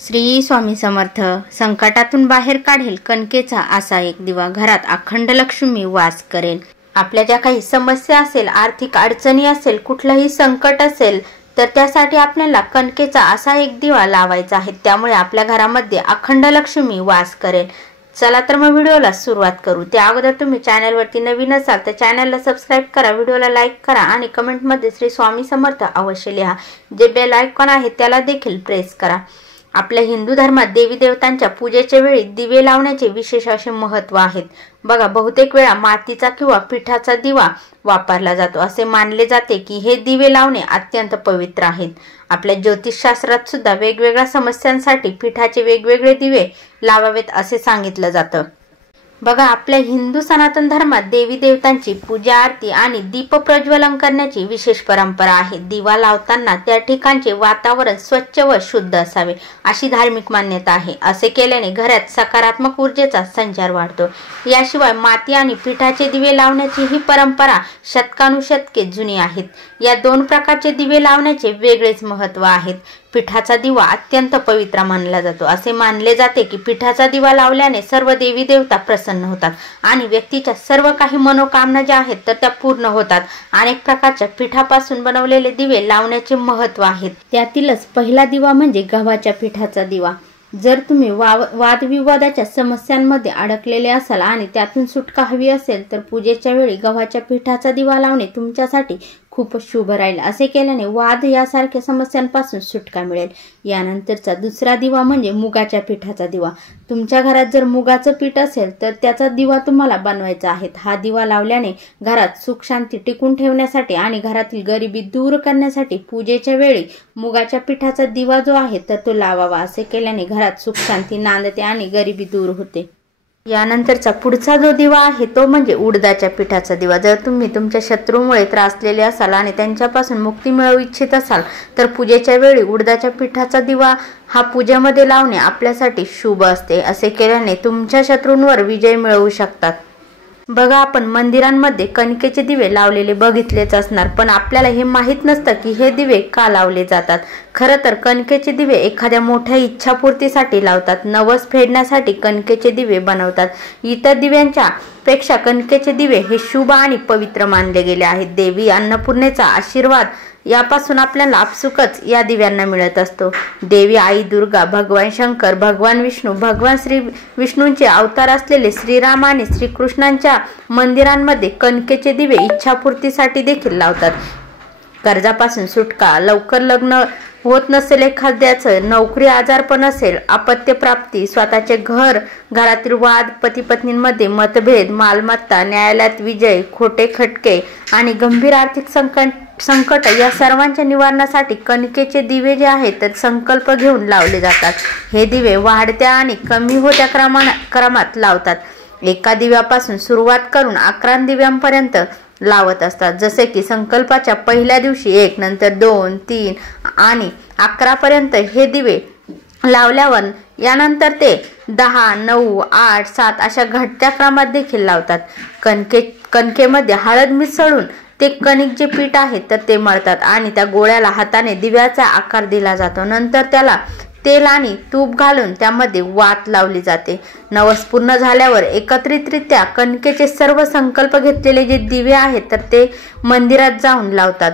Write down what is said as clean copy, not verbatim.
श्री स्वामी समर्थ. संकटातून बाहेर काढेल कणकेचा असा एक दिवा, घरात अखंड लक्ष्मी वास करेल. आपल्या ज्या काही समस्या असेल, आर्थिक अडचणी असेल, कुठलंही संकट असेल तर त्यासाठी आपल्याला कणकेचा असा एक दिवा लावायचा आहे. त्यामुळे आपल्या घरामध्ये अखंड लक्ष्मी वास करेल. चला तर मग व्हिडिओला सुरुवात करू. त्या अगोदर तुम्ही चॅनलवरती नवीन असाल तर चॅनलला सबस्क्राइब करा, व्हिडिओला लाईक करा आणि कमेंटमध्ये श्री स्वामी समर्थ अवश्य लिहा. जे बेल आयकॉन आहे त्याला देखील प्रेस करा. आपल्या हिंदू धर्मात देवी देवतांच्या पूजेच्या वेळी दिवे लावण्याचे विशेष असे महत्त्व आहेत. बघा, बहुतेक वेळा मातीचा किंवा पिठाचा दिवा वापरला जातो. असे मानले जाते की हे दिवे लावणे अत्यंत पवित्र आहेत. आपल्या ज्योतिषशास्त्रात सुद्धा वेगवेगळ्या समस्यांसाठी पिठाचे वेगवेगळे दिवे लावावेत असे सांगितलं जातं. बघा, आपल्या हिंदू सनातन धर्मात देवी देवतांची पूजा, आरती आणि दीप प्रज्वलन करण्याची विशेष परंपरा आहे. दिवा लावताना त्या ठिकाणचे वातावरण स्वच्छ व शुद्ध असावे अशी धार्मिक मान्यता आहे. असे केल्याने घरात सकारात्मक ऊर्जेचा संचार वाढतो. याशिवाय माती आणि पिठाचे दिवे लावण्याची ही परंपरा शतकानुशतके जुनी आहेत. या दोन प्रकारचे दिवे लावण्याचे वेगळेच महत्त्व आहेत. पिठाचा दिवा अत्यंत पवित्र मानला जातो. असे मानले जाते की पिठाचा दिवा लावल्याने सर्व देवी देवता प्रसन्न होतात आणि व्यक्तीच्या सर्व काही मनोकामना ज्या आहेत तर त्या पूर्ण होतात. अनेक प्रकारच्या पिठापासून बनवलेले दिवे लावण्याचे महत्त्व आहेत. त्यातीलच पहिला दिवा म्हणजे गव्हाच्या पिठाचा दिवा. जर तुम्ही वादविवादाच्या समस्यांमध्ये अडकलेले असाल आणि त्यातून सुटका हवी असेल तर पूजेच्या वेळी गव्हाच्या पिठाचा दिवा लावणे तुमच्यासाठी खूप शुभ राहील. असे केल्याने वाद यासारख्या समस्यांपासून सुटका मिळेल. यानंतरचा दुसरा दिवा म्हणजे मुगाच्या पिठाचा दिवा. तुमच्या घरात जर मुगाचं पीठ असेल तर त्याचा दिवा तुम्हाला बनवायचा आहे. हा दिवा लावल्याने घरात सुख शांती टिकून ठेवण्यासाठी आणि घरातील गरिबी दूर करण्यासाठी पूजेच्या वेळी मुगाच्या पिठाचा दिवा जो आहे तर तो लावावा. असे केल्याने घरात सुख शांती नांदते आणि गरिबी दूर होते. यानंतरचा पुढचा जो दिवा आहे तो म्हणजे उडदाच्या पिठाचा दिवा. जर तुम्ही तुमच्या शत्रूमुळे त्रासलेले असाल आणि त्यांच्यापासून मुक्ती मिळवू इच्छित असाल तर पूजेच्या वेळी उडदाच्या पिठाचा दिवा हा पूजेमध्ये लावणे आपल्यासाठी शुभ असते. असे केल्याने तुमच्या शत्रूंवर विजय मिळवू शकतात. बघा, आपण मंदिरांमध्ये कणकेचे दिवे लावलेले बघितलेच असणार, पण आपल्याला हे माहीत नसतं की हे दिवे का लावले जातात. खरं तर कणकेचे दिवे एखाद्या मोठ्या इच्छापूर्तीसाठी लावतात. नवस फेडण्यासाठी कणकेचे दिवे बनवतात. इतर दिव्यांच्या पेक्षा कणकेचे दिवे हे शुभ आणि पवित्र मानले गेले आहेत. देवी अन्नपूर्णेचा आशीर्वाद यापासून आपल्याला आपसुकच या दिव्यांना मिळत असतो. देवी आई दुर्गा, भगवान शंकर, भगवान विष्णू, भगवान श्री विष्णूंचे अवतार असलेले श्रीराम आणि श्रीकृष्णांच्या मंदिरांमध्ये कणकेचे दिवे इच्छापूर्तीसाठी देखील लावतात. कर्जापासून सुटका, लवकर लग्न होत नसेल एखाद्याचं, नोकरी, आजारपण असेल, अपत्य प्राप्ती, स्वतःचे घर, घरातील वाद, पती पत्नींमध्ये मतभेद, मालमत्ता, न्यायालयात विजय, खोटे खटके आणि गंभीर आर्थिक संकट या सर्वांच्या निवारणासाठी कणकेचे दिवे जे आहेत तर संकल्प घेऊन लावले जातात. हे दिवे वाढत्या आणि कमी होत्या क्रमात लावतात. एका दिव्यापासून सुरुवात करून 11 दिव्यांपर्यंत लावत असतात. जसे की संकल्पाच्या पहिल्या दिवशी 1, नंतर 2, 3 आणि 11 पर्यंत हे दिवे लावल्यावर यानंतर ते 10, 9, 8, 7 अशा घटत्या क्रमात देखील लावतात. कणकेमध्ये हळद मिसळून ते कणिक जे पीठ आहे तर ते मळतात आणि त्या गोळ्याला हाताने दिव्याचा आकार दिला जातो. नंतर त्याला तेल आणि तूप घालून त्यामध्ये वात लावली जाते. नवस पूर्ण झाल्यावर एकत्रितरित्या कणकेचे सर्व संकल्प घेतलेले जे दिवे आहेत तर ते मंदिरात जाऊन लावतात.